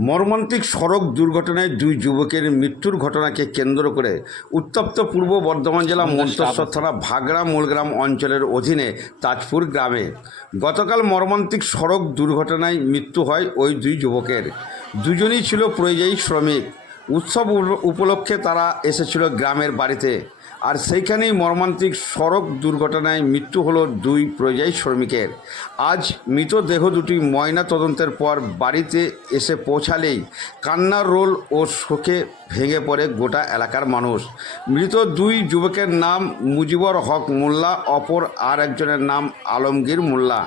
মর্মান্তিক সড়ক দুর্ঘটনায় দুই যুবকের মৃত্যুর ঘটনাকে কেন্দ্র করে উত্তপ্ত পূর্ব বর্ধমান জেলা মন্তেশ্বর থানা ভাগড়া মূলগ্রাম অঞ্চলের অধীনে তাজপুর গ্রামে। গতকাল মর্মান্তিক সড়ক দুর্ঘটনায় মৃত্যু হয় ওই দুই যুবকের। দুজনই ছিল পরিযায়ী শ্রমিক। উৎসব উপ- উপলক্ষে তারা এসেছিল গ্রামের বাড়িতে। আর সেইখানেই মর্মান্তিক সড়ক দুর্ঘটনায় মৃত্যু হলো দুই পরিযায়ী শ্রমিকের। আজ মৃতদেহ দুটি ময়না তদন্তের পর বাড়িতে এসে পৌঁছালেই কান্নার রোল ও শোকে ভেঙে পড়ে গোটা এলাকার মানুষ। মৃত দুই যুবকের নাম মুজিবর হক মোল্লা, অপর আর একজনের নাম আলমগীর মোল্লা।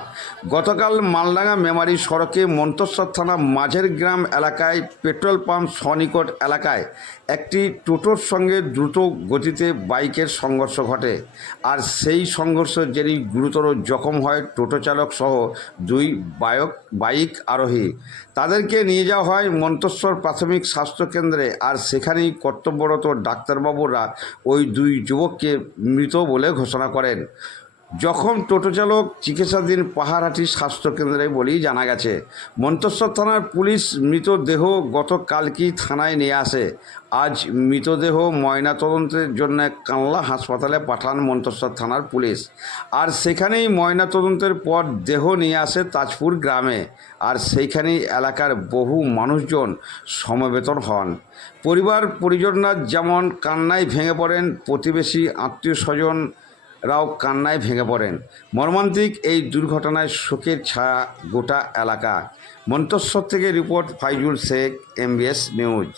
গতকাল মালডাঙ্গা মেমারি সড়কে মন্তস্বর থানা মাঝের গ্রাম এলাকায় পেট্রোল পাম্প সনিকট এলাকায় একটি টোটোর সঙ্গে দ্রুত গতিতে বাইকের সংঘর্ষ ঘটে। আর সেই সংঘর্ষ জেরেই গুরুতর জখম হয় টোটো চালক সহ দুই বায়ক, বাইক আরোহী। তাদেরকে নিয়ে যাওয়া হয় মন্তস্বর প্রাথমিক স্বাস্থ্যকেন্দ্রে আর সেখানেই কর্তব্যরত ডাক্তারবাবুরা ওই দুই যুবককে মৃত বলে ঘোষণা করেন। জখম টোটো চালক চিকিৎসাধীন পাহাড়হাটি স্বাস্থ্যকেন্দ্রে বলেই জানা গেছে মন্তস্বর থানার পুলিশ মৃতদেহ গতকালকেই থানায় নিয়ে আসে। আজ মৃতদেহ ময়নাতদন্তের জন্য কানলা হাসপাতালে পাঠান মন্তস্বর থানার পুলিশ। আর সেখানেই ময়নাতদন্তের পর দেহ নিয়ে আসে তাজপুর গ্রামে। আর সেইখানেই এলাকার বহু মানুষজন সমবেতন হন। পরিবার পরিজনরা যেমন কান্নায় ভেঙে পড়েন, প্রতিবেশী আত্মীয় স্বজন রাও কান্নায় ভেঙে পড়েন। মর্মান্তিক এই দুর্ঘটনায় শোকের ছায়া গোটা এলাকা। মন্তস্বর থেকে report Faijul Sheikh, M B S news.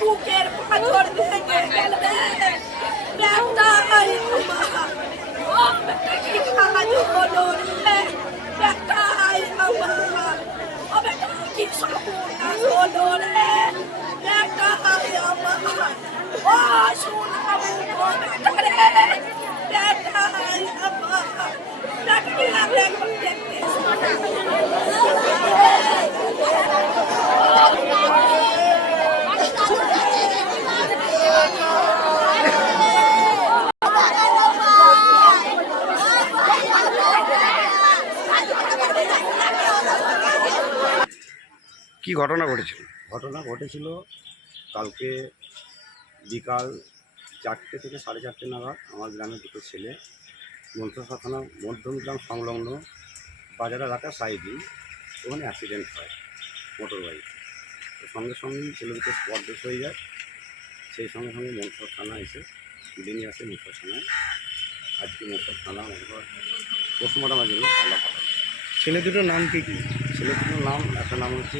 Booker, actor de কি ঘটনা ঘটেছিল? ঘটনা ঘটেছিল কালকে বিকাল চারটে থেকে সাড়ে চারটে নাগাদ আমার গ্রামের দুটো ছেলে মন্ত্রসা থানা মধ্যমগ্রাম সংলগ্ন বাজার এলাকার সাইডে ওখানে অ্যাক্সিডেন্ট হয় মোটর বাইক তো সঙ্গে সঙ্গেই ছেলে দুটো স্পট হয়ে যায় সেই সঙ্গে সঙ্গে মন্ত্রসর থানা এসে তুলে নিয়ে আসে মন্ত্রসর থানায় আজকে মন্ত্রসর থানা মন্ত্রসর পোস্টমর্টমের জন্য আল্লাহ ছেলে দুটোর নাম কি কি? ছেলে দুটোর নাম একটা নাম হচ্ছে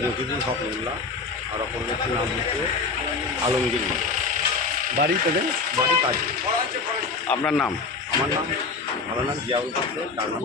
মফিজুল হক মোল্লা আর অপর ব্যক্তির নাম হচ্ছে আলমগীর মোল্লা। বাড়ি তোদের? বাড়ি কাজ আপনার নাম? আমার নাম আমার নাম জিয়াউল হক ডাক নাম